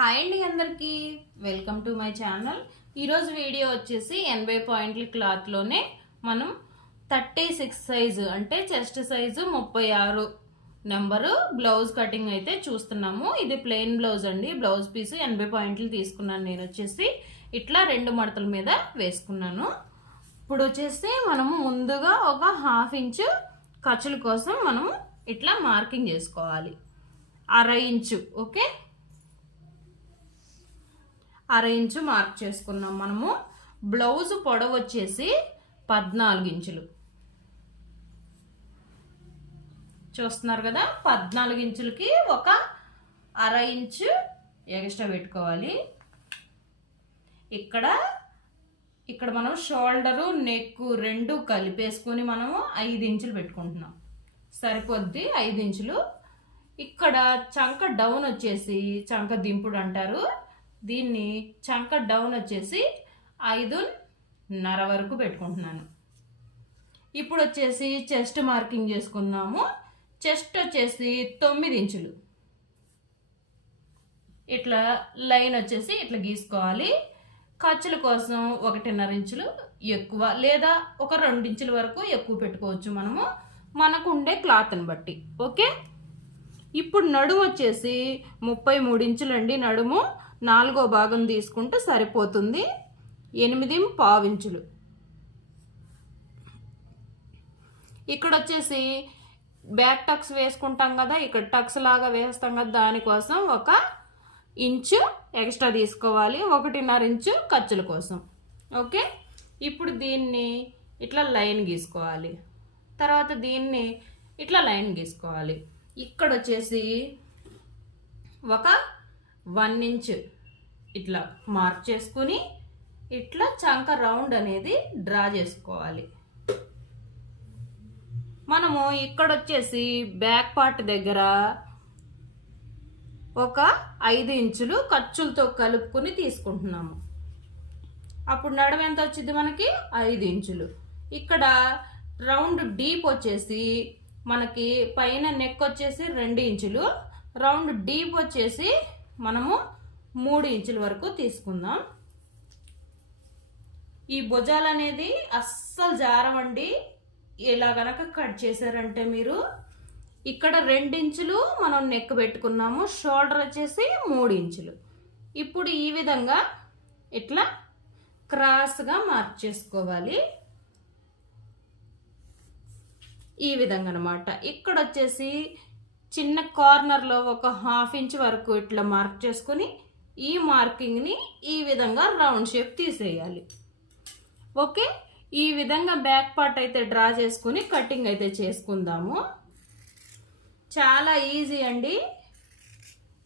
Hi అండి అందరికీ. Welcome to my channel ఈరోజు వీడియో వచ్చేసి ఎనభై పాయింట్ల క్లాత్లోనే మనం థర్టీ సిక్స్ సైజు అంటే చెస్ట్ సైజు ముప్పై ఆరు నెంబరు బ్లౌజ్ కటింగ్ అయితే చూస్తున్నాము. ఇది ప్లెయిన్ బ్లౌజ్ అండి. బ్లౌజ్ పీస్ ఎనభై పాయింట్లు తీసుకున్నాను నేను వచ్చేసి. ఇట్లా రెండు మడతల మీద వేసుకున్నాను. ఇప్పుడు వచ్చేసి మనము ముందుగా ఒక హాఫ్ ఇంచు ఖర్చుల కోసం మనము ఇట్లా మార్కింగ్ చేసుకోవాలి. అర ఇంచు ఓకే? అర ఇంచు మార్క్ చేసుకున్నాం మనము. బ్లౌజ్ పొడవు వచ్చేసి పద్నాలుగు ఇంచులు. చూస్తున్నారు కదా పద్నాలుగు ఇంచులకి ఒక అర ఇంచు ఎక్స్ట్రా పెట్టుకోవాలి. ఇక్కడ ఇక్కడ మనం షోల్డరు నెక్ రెండు కలిపేసుకొని మనము ఐదు ఇంచులు పెట్టుకుంటున్నాం. సరిపోద్ది ఐదు ఇంచులు. ఇక్కడ చంక డౌన్ వచ్చేసి చంక దింపుడు అంటారు. దీన్ని చంక డౌన్ వచ్చేసి ఐదున్నర వరకు పెట్టుకుంటున్నాను. ఇప్పుడు వచ్చేసి చెస్ట్ మార్కింగ్ చేసుకుందాము. చెస్ట్ వచ్చేసి తొమ్మిది ఇంచులు. ఇట్లా లైన్ వచ్చేసి ఇట్లా గీసుకోవాలి. ఖర్చుల కోసం ఒకటిన్నర ఇంచులు ఎక్కువ లేదా ఒక రెండు ఇంచుల వరకు ఎక్కువ పెట్టుకోవచ్చు మనము. మనకు ఉండే క్లాత్ని బట్టి. ఓకే? ఇప్పుడు నడుము వచ్చేసి ముప్పై మూడు ఇంచులండి నడుము. నాలుగో భాగం తీసుకుంటే సరిపోతుంది ఎనిమిది పావించులు. ఇక్కడ వచ్చేసి బ్యాక్ టక్స్ వేసుకుంటాం కదా ఇక్కడ టక్స్ లాగా వేస్తాం కదా దానికోసం ఒక ఇంచు ఎక్స్ట్రా తీసుకోవాలి ఒకటిన్నర ఇంచు ఖర్చుల కోసం. ఓకే? ఇప్పుడు దీన్ని ఇట్లా లైన్ గీసుకోవాలి. తర్వాత దీన్ని ఇట్లా లైన్ గీసుకోవాలి. ఇక్కడ వచ్చేసి ఒక వన్ ఇంచ్ ఇట్లా మార్క్ చేసుకుని ఇట్లా చంక రౌండ్ అనేది డ్రా చేసుకోవాలి. మనము ఇక్కడ వచ్చేసి బ్యాక్ పార్ట్ దగ్గర ఒక ఐదు ఇంచులు ఖర్చులతో కలుపుకొని తీసుకుంటున్నాము. అప్పుడు నడుము ఎంత వచ్చింది మనకి? ఐదు ఇంచులు. ఇక్కడ రౌండ్ డీప్ వచ్చేసి మనకి పైన నెక్ వచ్చేసి రెండు ఇంచులు రౌండ్ డీప్ వచ్చేసి మనము మూడు ఇంచుల వరకు తీసుకుందాం. ఈ భుజాలు అనేది అస్సలు జారవండి. ఇలా గనక కట్ చేశారంటే మీరు ఇక్కడ రెండించులు మనం నెక్ పెట్టుకున్నాము. షోల్డర్ వచ్చేసి మూడు ఇంచులు. ఇప్పుడు ఈ విధంగా ఇట్లా క్రాస్గా మార్క్ చేసుకోవాలి. ఈ విధంగా అనమాట ఇక్కడ వచ్చేసి చిన్న కార్నర్లో ఒక హాఫ్ ఇంచ్ వరకు ఇట్లా మార్క్ చేసుకుని ఈ మార్కింగ్ని ఈ విధంగా రౌండ్ షేప్ తీసేయాలి. ఓకే ఈ విధంగా బ్యాక్ పార్ట్ అయితే డ్రా చేసుకుని కటింగ్ అయితే చేసుకుందాము. చాలా ఈజీ అండి.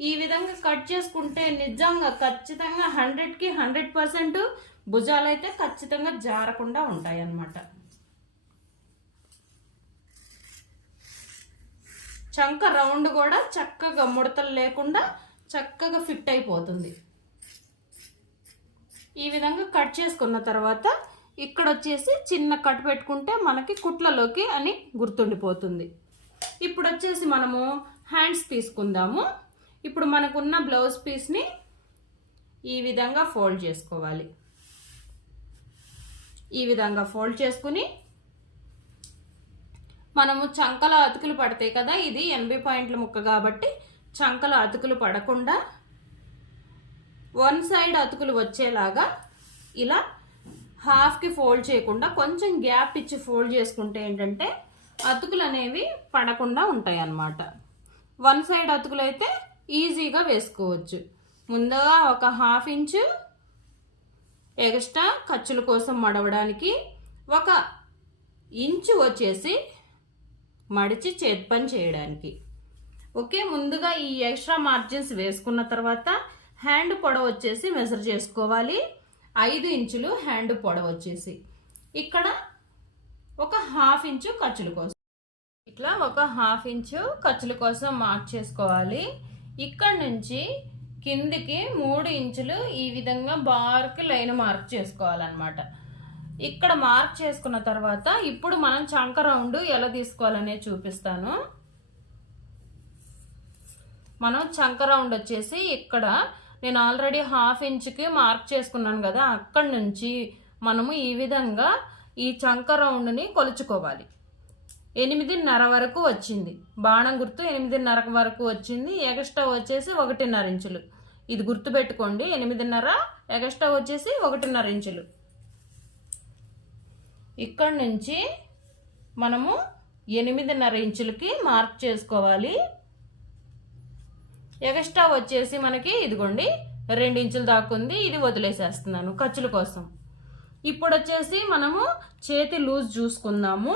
ఈ విధంగా కట్ చేసుకుంటే నిజంగా ఖచ్చితంగా హండ్రెడ్కి హండ్రెడ్ పర్సెంట్ భుజాలు అయితే ఖచ్చితంగా జారకుండా ఉంటాయి అన్నమాట చంక రౌండ్ కూడా చక్కగా ముడతలు లేకుండా చక్కగా ఫిట్ అయిపోతుంది. ఈ విధంగా కట్ చేసుకున్న తర్వాత ఇక్కడ వచ్చేసి చిన్న కట్ పెట్టుకుంటే మనకి కుట్లలోకి అని గుర్తుండిపోతుంది. ఇప్పుడు వచ్చేసి మనము హ్యాండ్స్ తీసుకుందాము ఇప్పుడు మనకున్న బ్లౌజ్ పీస్ని ఈ విధంగా ఫోల్డ్ చేసుకోవాలి. ఈ విధంగా ఫోల్డ్ చేసుకుని మనము చంకల అతుకులు పడతాయి కదా ఇది ఎనభై పాయింట్ల ముక్క కాబట్టి చంకల అతుకులు పడకుండా వన్ సైడ్ అతుకులు వచ్చేలాగా ఇలా హాఫ్కి ఫోల్డ్ చేయకుండా కొంచెం గ్యాప్ ఇచ్చి ఫోల్డ్ చేసుకుంటే ఏంటంటే అతుకులు అనేవి పడకుండా ఉంటాయి అన్నమాట. వన్ సైడ్ అతుకులు అయితే ఈజీగా వేసుకోవచ్చు. ముందుగా ఒక హాఫ్ ఇంచు ఎక్స్ట్రా ఖర్చుల కోసం మడవడానికి ఒక ఇంచు వచ్చేసి మడిచి చేతి పని చేయడానికి. ఓకే ముందుగా ఈ ఎక్స్ట్రా మార్జిన్స్ వేసుకున్న తర్వాత హ్యాండ్ పొడవు వచ్చేసి మెజర్ చేసుకోవాలి. ఐదు ఇంచులు హ్యాండ్ పొడవు వచ్చేసి. ఇక్కడ ఒక హాఫ్ ఇంచు ఖర్చుల కోసం. ఇట్లా ఒక హాఫ్ ఇంచు ఖర్చుల కోసం మార్క్ చేసుకోవాలి. ఇక్కడ నుంచి కిందికి మూడు ఇంచులు ఈ విధంగా బార్కి లైన్ మార్క్ చేసుకోవాలన్నమాట. ఇక్కడ మార్క్ చేసుకున్న తర్వాత ఇప్పుడు మనం చంక రౌండ్ ఎలా తీసుకోవాలనే చూపిస్తాను. మనం చంక రౌండ్ వచ్చేసి ఇక్కడ నేను ఆల్రెడీ హాఫ్ ఇంచ్కి మార్క్ చేసుకున్నాను కదా అక్కడి నుంచి మనము ఈ విధంగా ఈ చంక రౌండ్ని కొలుచుకోవాలి. ఎనిమిదిన్నర వరకు వచ్చింది. బాణం గుర్తు ఎనిమిదిన్నర వరకు వచ్చింది. ఎగస్ట్రా వచ్చేసి ఒకటిన్నర ఇంచులు. ఇది గుర్తుపెట్టుకోండి ఎనిమిదిన్నర ఎగస్ట్రా వచ్చేసి ఒకటిన్నర ఇంచులు. ఇక్కడ నుంచి మనము ఎనిమిదిన్నర ఇంచులకి మార్క్ చేసుకోవాలి. ఎగస్ట్రా వచ్చేసి మనకి ఇదిగోండి రెండు ఇంచులు దాకుంది ఇది వదిలేసేస్తున్నాను ఖర్చుల కోసం. ఇప్పుడు వచ్చేసి మనము చేతి లూజ్ చూసుకుందాము.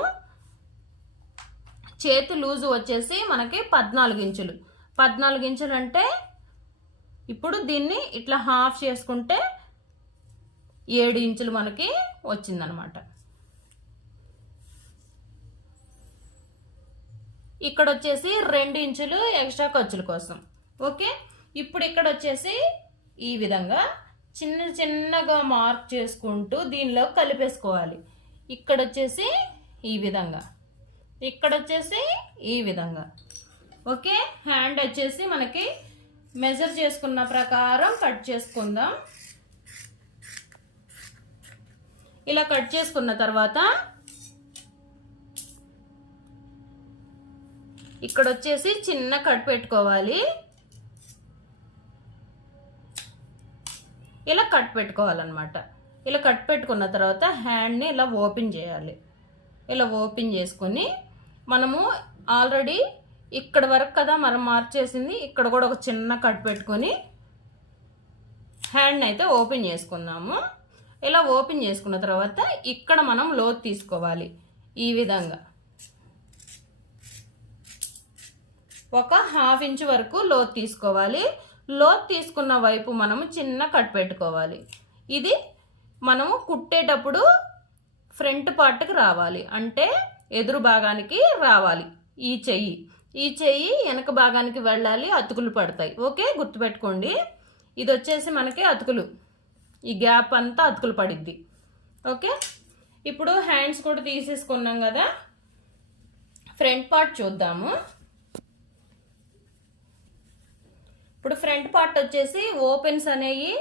చేతి లూజు వచ్చేసి మనకి పద్నాలుగు ఇంచులు. పద్నాలుగు ఇంచులు అంటే ఇప్పుడు దీన్ని ఇట్లా హాఫ్ చేసుకుంటే ఏడు ఇంచులు మనకి వచ్చిందనమాట. ఇక్కడ వచ్చేసి రెండు ఇంచులు ఎక్స్ట్రా ఖర్చుల కోసం. ఓకే? ఇప్పుడు ఇక్కడ వచ్చేసి ఈ విధంగా చిన్న చిన్నగా మార్క్ చేసుకుంటూ దీనిలో కలిపేసుకోవాలి. ఇక్కడ వచ్చేసి ఈ విధంగా. ఇక్కడ వచ్చేసి ఈ విధంగా. ఓకే? హ్యాండ్ వచ్చేసి మనకి మెజర్ చేసుకున్న ప్రకారం కట్ చేసుకుందాం. ఇలా కట్ చేసుకున్న తర్వాత ఇక్కడ వచ్చేసి చిన్న కట్ పెట్టుకోవాలి. ఇలా కట్ పెట్టుకోవాలన్నమాట. ఇలా కట్ పెట్టుకున్న తర్వాత హ్యాండ్ని ఇలా ఓపెన్ చేయాలి. ఇలా ఓపెన్ చేసుకొని మనము ఆల్రెడీ ఇక్కడ వరకు కదా మనం మార్చేసింది ఇక్కడ కూడా ఒక చిన్న కట్ పెట్టుకొని హ్యాండ్ అయితే ఓపెన్ చేసుకుందాము. ఇలా ఓపెన్ చేసుకున్న తర్వాత ఇక్కడ మనం లోతు తీసుకోవాలి ఈ విధంగా. ఒక హాఫ్ ఇంచ్ వరకు లోతు తీసుకోవాలి. లోతు తీసుకున్న వైపు మనము చిన్న కట్ పెట్టుకోవాలి. ఇది మనము కుట్టేటప్పుడు ఫ్రంట్ పార్ట్కి రావాలి. అంటే ఎదురు భాగానికి రావాలి. ఈ చెయ్యి. ఈ చెయ్యి వెనక భాగానికి వెళ్ళాలి అతుకులు పడతాయి. ఓకే? గుర్తుపెట్టుకోండి. ఇది వచ్చేసి మనకి అతుకులు. ఈ గ్యాప్ అంతా అతుకులు పడిద్ది. ఓకే? ఇప్పుడు హ్యాండ్స్ కూడా తీసేసుకున్నాం కదా. ఫ్రంట్ పార్ట్ చూద్దాము. ఇప్పుడు ఫ్రంట్ పార్ట్ వచ్చేసి ఓపెన్స్ అనేవి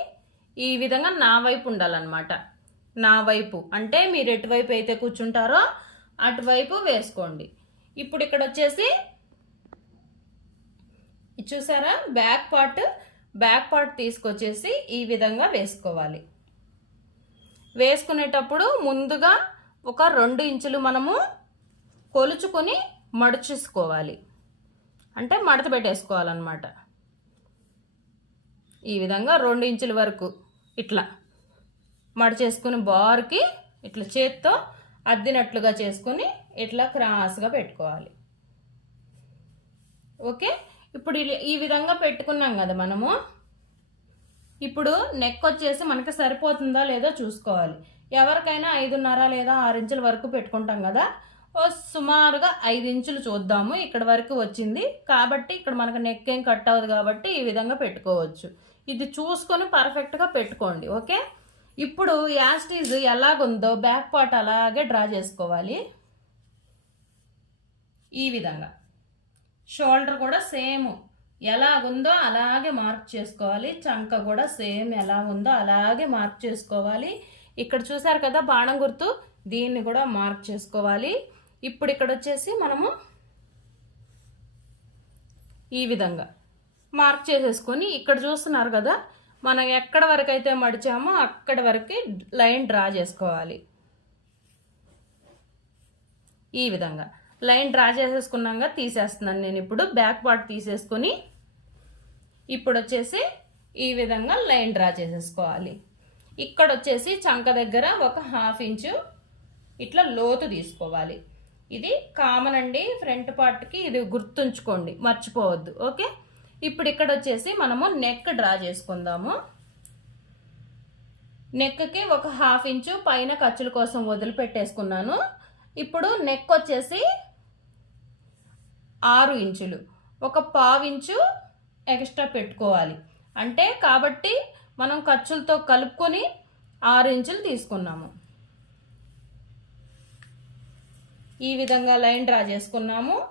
ఈ విధంగా నా వైపు ఉండాలన్నమాట. నా వైపు. అంటే మీరు ఎటువైపు అయితే కూర్చుంటారో అటువైపు వేసుకోండి. ఇప్పుడు ఇక్కడ వచ్చేసి చూసారా? బ్యాక్ పార్ట్ బ్యాక్ పార్ట్ తీసుకొచ్చేసి ఈ విధంగా వేసుకోవాలి. వేసుకునేటప్పుడు ముందుగా ఒక రెండు ఇంచులు మనము కొలుచుకొని మడుచుకోవాలి అంటే మడత పెట్టేసుకోవాలన్నమాట. ఈ విధంగా రెండు ఇంచుల వరకు ఇట్లా మడిచేసుకుని బార్కి ఇట్లా చేత్తో అద్దినట్లుగా చేసుకొని ఇట్లా క్రాస్గా పెట్టుకోవాలి. ఓకే? ఇప్పుడు ఈ విధంగా పెట్టుకున్నాం కదా మనము. ఇప్పుడు నెక్ వచ్చేసి మనకి సరిపోతుందా లేదో చూసుకోవాలి. ఎవరికైనా ఐదున్నర లేదా ఆరు ఇంచుల వరకు పెట్టుకుంటాం కదా. ఓ సుమారుగా ఐదు ఇంచులు చూద్దాము. ఇక్కడ వరకు వచ్చింది. కాబట్టి ఇక్కడ మనకు నెక్ ఏం కట్ అవ్వదు కాబట్టి ఈ విధంగా పెట్టుకోవచ్చు. ఇది చూసుకొని పర్ఫెక్ట్గా పెట్టుకోండి ఓకే? ఇప్పుడు యాస్టీజ్ ఎలాగుందో బ్యాక్ పార్ట్ అలాగే డ్రా చేసుకోవాలి. ఈ విధంగా. షోల్డర్ కూడా సేమ్ ఎలాగుందో అలాగే మార్క్ చేసుకోవాలి. చంక కూడా సేమ్ ఎలా ఉందో అలాగే మార్క్ చేసుకోవాలి. ఇక్కడ చూసారు కదా బాణం గుర్తు? దీన్ని కూడా మార్క్ చేసుకోవాలి. ఇప్పుడు ఇక్కడ వచ్చేసి మనము ఈ విధంగా. మార్క్ చేసేసుకొని ఇక్కడ చూస్తున్నారు కదా మనం ఎక్కడ వరకు అయితే మడిచామో అక్కడ వరకు లైన్ డ్రా చేసుకోవాలి. ఈ విధంగా. లైన్ డ్రా చేసేసుకున్నాక తీసేస్తున్నాను నేను ఇప్పుడు. బ్యాక్ పార్ట్ తీసేసుకొని ఇప్పుడు వచ్చేసి ఈ విధంగా లైన్ డ్రా చేసేసుకోవాలి. ఇక్కడ వచ్చేసి చంక దగ్గర ఒక హాఫ్ ఇంచు ఇట్లా లోతు తీసుకోవాలి. ఇది కామన్ అండి ఫ్రంట్ పార్ట్కి ఇది గుర్తుంచుకోండి మర్చిపోవద్దు. ఓకే? ఇప్పుడు ఇక్కడ వచ్చేసి మనము నెక్ డ్రా చేసుకుందాము. నెక్కి ఒక హాఫ్ ఇంచు పైన ఖర్చుల కోసం వదిలిపెట్టేసుకున్నాను. ఇప్పుడు నెక్ వచ్చేసి ఆరు ఇంచులు. ఒక పావించు ఎక్స్ట్రా పెట్టుకోవాలి. అంటే కాబట్టి మనం ఖర్చులతో కలుపుకొని ఆరు ఇంచులు తీసుకున్నాము. ఈ విధంగా లైన్ డ్రా చేసుకున్నాము.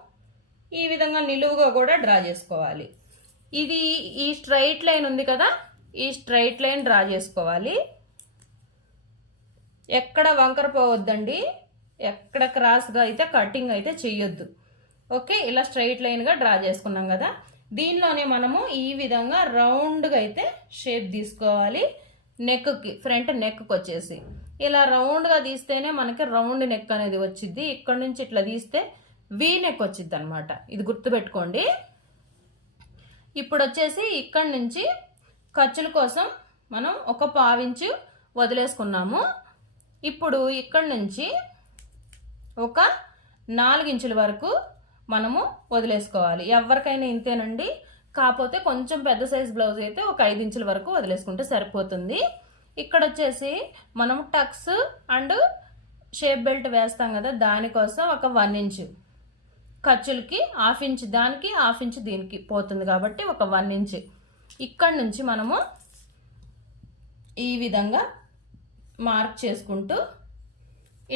ఈ విధంగా నిలువుగా కూడా డ్రా చేసుకోవాలి. ఇది ఈ స్ట్రైట్ లైన్ ఉంది కదా ఈ స్ట్రైట్ లైన్ డ్రా చేసుకోవాలి. ఎక్కడ వంకర పోవద్దండి ఎక్కడ క్రాస్గా అయితే కటింగ్ అయితే చేయొద్దు ఓకే ఇలా స్ట్రైట్ లైన్గా డ్రా చేసుకున్నాం కదా. దీనిలోనే మనము ఈ విధంగా రౌండ్గా అయితే షేప్ తీసుకోవాలి. నెక్కి ఫ్రంట్ నెక్కి వచ్చేసి. ఇలా రౌండ్గా తీస్తేనే మనకి రౌండ్ నెక్ అనేది వచ్చింది ఇక్కడ నుంచి ఇట్లా తీస్తే వీ నెక్ వచ్చింది అనమాట ఇది గుర్తుపెట్టుకోండి. ఇప్పుడు వచ్చేసి ఇక్కడ నుంచి ఖర్చుల కోసం మనం ఒక పావించు వదిలేసుకున్నాము. ఇప్పుడు ఇక్కడ నుంచి ఒక నాలుగించుల వరకు మనము వదిలేసుకోవాలి. ఎవరికైనా ఇంతేనండి. కాకపోతే కొంచెం పెద్ద సైజ్ బ్లౌజ్ అయితే ఒక ఐదు ఇంచుల వరకు వదిలేసుకుంటే సరిపోతుంది. ఇక్కడ వచ్చేసి మనం టక్స్ అండ్ షేప్ బెల్ట్ వేస్తాం కదా దానికోసం ఒక వన్ ఇంచు ఖర్చులకి హాఫ్ ఇంచ్ దానికి హాఫ్ ఇంచ్ దీనికి పోతుంది కాబట్టి ఒక వన్ ఇంచ్. ఇక్కడ నుంచి మనము ఈ విధంగా మార్క్ చేసుకుంటూ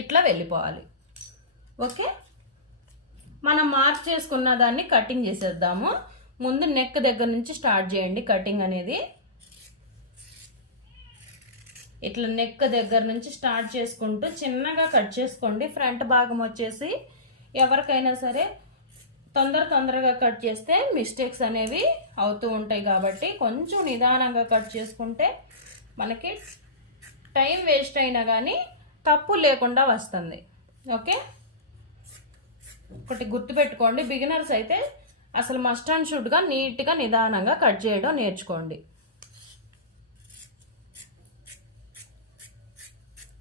ఇట్లా వెళ్ళిపోవాలి. ఓకే? మనం మార్క్ చేసుకున్న దాన్ని కటింగ్ చేసేద్దాము. ముందు నెక్ దగ్గర నుంచి స్టార్ట్ చేయండి కటింగ్ అనేది. ఇట్లా నెక్ దగ్గర నుంచి స్టార్ట్ చేసుకుంటూ చిన్నగా కట్ చేసుకోండి. ఫ్రంట్ భాగం వచ్చేసి ఎవరికైనా సరే తొందర తొందరగా కట్ చేస్తే మిస్టేక్స్ అనేవి అవుతూ ఉంటాయి కాబట్టి కొంచెం నిదానంగా కట్ చేసుకుంటే మనకి టైం వేస్ట్ అయినా కానీ తప్పు లేకుండా వస్తుంది. ఓకే ఒకటి గుర్తుపెట్టుకోండి. బిగినర్స్ అయితే అసలు మస్ట్ అండ్ షుడ్గా నీట్గా నిదానంగా కట్ చేయడం నేర్చుకోండి.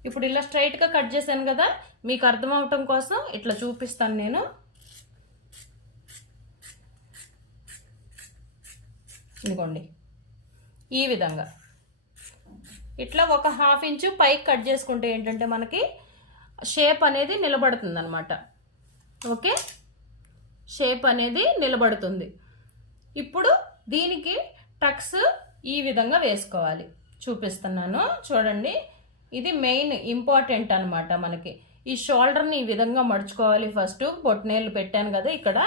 ఇప్పుడు ఇలా స్ట్రైట్గా కట్ చేశాను కదా మీకు అర్థం అవటం కోసం ఇట్లా చూపిస్తాను నేను. ఇదిగోండి. ఈ విధంగా. ఇట్లా ఒక హాఫ్ ఇంచు పైకి కట్ చేసుకుంటే ఏంటంటే మనకి షేప్ అనేది నిలబడుతుంది అనమాట ఓకే? షేప్ అనేది నిలబడుతుంది. ఇప్పుడు దీనికి టక్స్ ఈ విధంగా వేసుకోవాలి. చూపిస్తున్నాను. చూడండి. ఇది మెయిన్ ఇంపార్టెంట్ అనమాట మనకి. ఈ షోల్డర్ని ఈ విధంగా మడుచుకోవాలి ఫస్ట్. బొట్నేళ్ళు పెట్టాను కదా ఇక్కడ.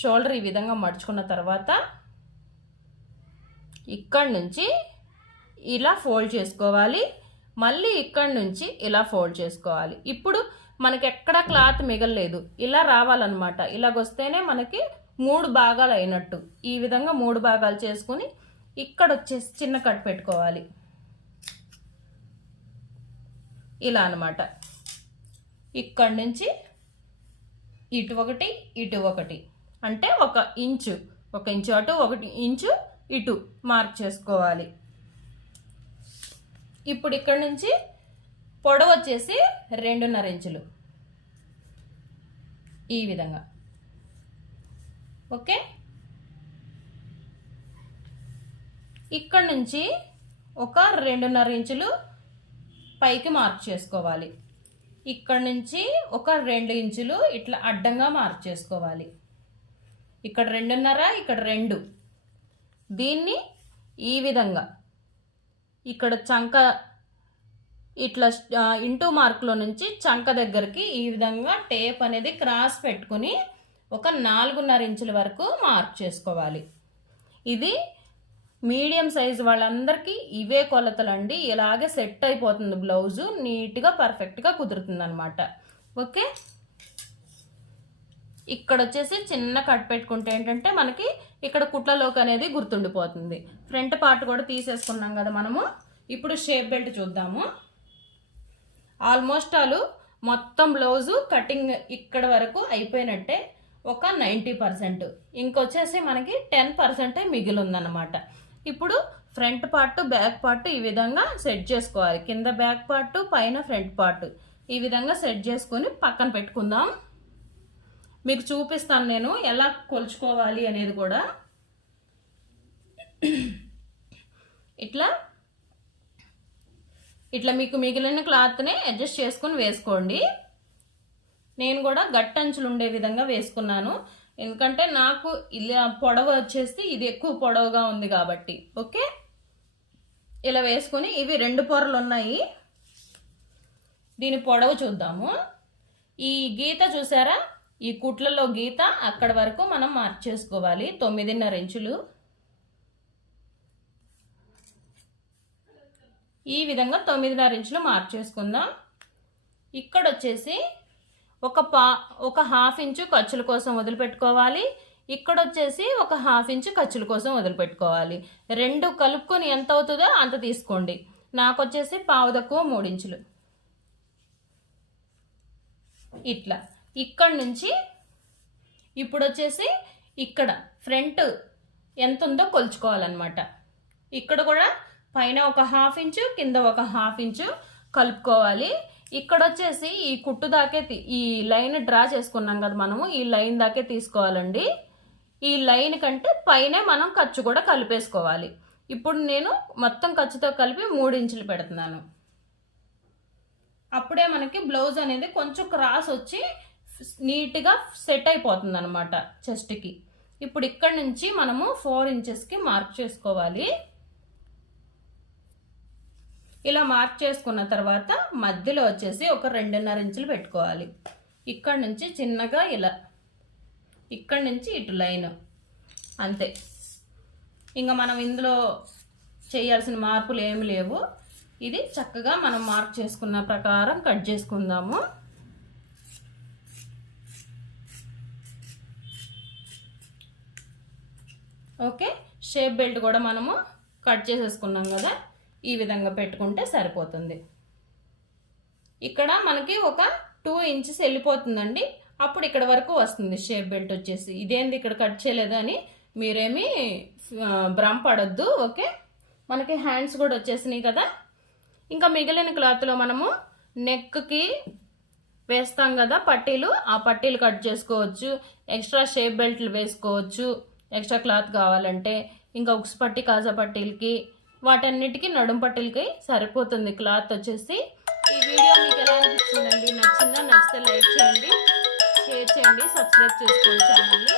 షోల్డర్ ఈ విధంగా మడుచుకున్న తర్వాత ఇక్కడ నుంచి ఇలా ఫోల్డ్ చేసుకోవాలి. మళ్ళీ ఇక్కడ నుంచి ఇలా ఫోల్డ్ చేసుకోవాలి. ఇప్పుడు మనకి ఎక్కడ క్లాత్ మిగలలేదు. ఇలా రావాలన్నమాట. ఇలాగొస్తేనే మనకి మూడు భాగాలు అయినట్టు. ఈ విధంగా మూడు భాగాలు చేసుకుని ఇక్కడ వచ్చేసి చిన్న కట్ పెట్టుకోవాలి. ఇలా అనమాట ఇక్కడి నుంచి ఇటు ఒకటి ఇటు ఒకటి. అంటే ఒక ఇంచు ఒక ఇంచు అటు ఒకటి ఇంచు ఇటు మార్క్ చేసుకోవాలి. ఇప్పుడు ఇక్కడ నుంచి పొడవు వచ్చేసి రెండున్నర ఇంచులు. ఈ విధంగా. ఓకే? ఇక్కడ నుంచి ఒక రెండున్నర ఇంచులు పైకి మార్క్ చేసుకోవాలి. ఇక్కడ నుంచి ఒక రెండు ఇంచులు ఇట్లా అడ్డంగా మార్క్ చేసుకోవాలి. ఇక్కడ రెండున్నర ఇక్కడ రెండు. దీన్ని ఈ విధంగా. ఇక్కడ చంక ఇట్లా ఇంటూ మార్క్లో నుంచి చంక దగ్గరికి ఈ విధంగా టేప్ అనేది క్రాస్ పెట్టుకుని ఒక నాలుగున్నర ఇంచుల వరకు మార్క్ చేసుకోవాలి. ఇది మీడియం సైజు వాళ్ళందరికీ ఇవే కొలతలు అండి ఇలాగే సెట్ అయిపోతుంది బ్లౌజు. నీట్గా పర్ఫెక్ట్గా కుదురుతుంది అనమాట ఓకే? ఇక్కడ వచ్చేసి చిన్న కట్ పెట్టుకుంటే ఏంటంటే మనకి ఇక్కడ కుట్లలోకి అనేది గుర్తుండిపోతుంది. ఫ్రంట్ పార్ట్ కూడా తీసేసుకున్నాం కదా మనము. ఇప్పుడు షేప్ బెల్ట్ చూద్దాము. ఆల్మోస్ట్ ఆల్ మొత్తం బ్లౌజు కటింగ్ ఇక్కడ వరకు అయిపోయినట్టే. ఒక నైంటీ పర్సెంట్. ఇంకొచ్చేసి మనకి టెన్ పర్సెంటే మిగిలిందనమాట ఇప్పుడు ఫ్రంట్ పార్ట్ బ్యాక్ పార్ట్ ఈ విధంగా సెట్ చేసుకోవాలి. కింద బ్యాక్ పార్ట్ పైన ఫ్రంట్ పార్ట్. ఈ విధంగా సెట్ చేసుకొని పక్కన పెట్టుకుందాం. మీకు చూపిస్తాను నేను ఎలా కొలుచుకోవాలి అనేది కూడా. ఇట్లా. ఇట్లా మీకు మిగిలిన క్లాత్ని అడ్జస్ట్ చేసుకొని వేసుకోండి. నేను కూడా గట్టంచులు ఉండే విధంగా వేసుకున్నాను. ఎందుకంటే నాకు ఇలా పొడవు వచ్చేసి ఇది ఎక్కువ పొడవుగా ఉంది కాబట్టి ఓకే? ఇలా వేసుకొని ఇవి రెండు పొరలు ఉన్నాయి. దీని పొడవు చూద్దాము. ఈ గీత చూసారా? ఈ కుట్లలో గీత అక్కడ వరకు మనం మార్క్ చేసుకోవాలి. తొమ్మిదిన్నర ఇంచులు. ఈ విధంగా తొమ్మిదిన్నర ఇంచులు మార్క్ చేసుకుందాం. ఇక్కడ వచ్చేసి ఒక పా ఒక హాఫ్ ఇంచు ఖర్చుల కోసం వదిలిపెట్టుకోవాలి. ఇక్కడ వచ్చేసి ఒక హాఫ్ ఇంచు ఖర్చుల కోసం వదిలిపెట్టుకోవాలి. రెండు కలుపుకొని ఎంత అవుతుందో అంత తీసుకోండి. నాకు వచ్చేసి పావు తక్కువ మూడు ఇంచులు. ఇట్లా. ఇక్కడ నుంచి ఇప్పుడు వచ్చేసి ఇక్కడ ఫ్రంట్ ఎంత ఉందో కొలుచుకోవాలన్నమాట. ఇక్కడ కూడా పైన ఒక హాఫ్ ఇంచు కింద ఒక హాఫ్ ఇంచు కలుపుకోవాలి. ఇక్కడ వచ్చేసి ఈ కుట్టు దాకే ఈ లైన్ డ్రా చేసుకున్నాం కదా మనము ఈ లైన్ దాకే తీసుకోవాలండి. ఈ లైన్ కంటే పైనే మనం ఖర్చు కూడా కలిపేసుకోవాలి. ఇప్పుడు నేను మొత్తం ఖర్చుతో కలిపి మూడు ఇంచులు పెడుతున్నాను. అప్పుడే మనకి బ్లౌజ్ అనేది కొంచెం క్రాస్ వచ్చి నీట్గా సెట్ అయిపోతుంది అనమాట చెస్ట్కి. ఇప్పుడు ఇక్కడ నుంచి మనము ఫోర్ ఇంచెస్కి మార్క్ చేసుకోవాలి. ఇలా మార్క్ చేసుకున్న తర్వాత మధ్యలో వచ్చేసి ఒక రెండున్నర ఇంచులు పెట్టుకోవాలి. ఇక్కడ నుంచి చిన్నగా ఇలా. ఇక్కడ నుంచి ఇటు లైన్. అంతే. ఇంకా మనం ఇందులో చేయాల్సిన మార్పులు ఏమి లేవు. ఇది చక్కగా మనం మార్క్ చేసుకున్న ప్రకారం కట్ చేసుకుందాము. ఓకే? షేప్ బెల్ట్ కూడా మనము కట్ చేసేసుకున్నాం కదా? ఈ విధంగా పెట్టుకుంటే సరిపోతుంది. ఇక్కడ మనకి ఒక టూ ఇంచెస్ వెళ్ళిపోతుందండి. అప్పుడు ఇక్కడ వరకు వస్తుంది షేప్ బెల్ట్ వచ్చేసి. ఇదేంది ఇక్కడ కట్ చేయలేదు అని మీరేమి భ్రమ పడద్దు ఓకే? మనకి హ్యాండ్స్ కూడా వచ్చేసినాయి కదా. ఇంకా మిగిలిన క్లాత్లో మనము నెక్కి వేస్తాం కదా పట్టీలు. ఆ పట్టీలు కట్ చేసుకోవచ్చు. ఎక్స్ట్రా షేప్ బెల్ట్లు వేసుకోవచ్చు. ఎక్స్ట్రా క్లాత్ కావాలంటే. ఇంకా ఉక్స్ పట్టి కాజా పట్టీలకి వాటన్నిటికీ నడుం పట్టీలకి సరిపోతుంది క్లాత్ వచ్చేసి. ఈ వీడియో మీకు ఎలా అనిపించిందండి? నచ్చిందా? నచ్చితే లైక్ చేయండి షేర్ చేయండి సబ్స్క్రైబ్ చేసుకోండి ఛానల్ని.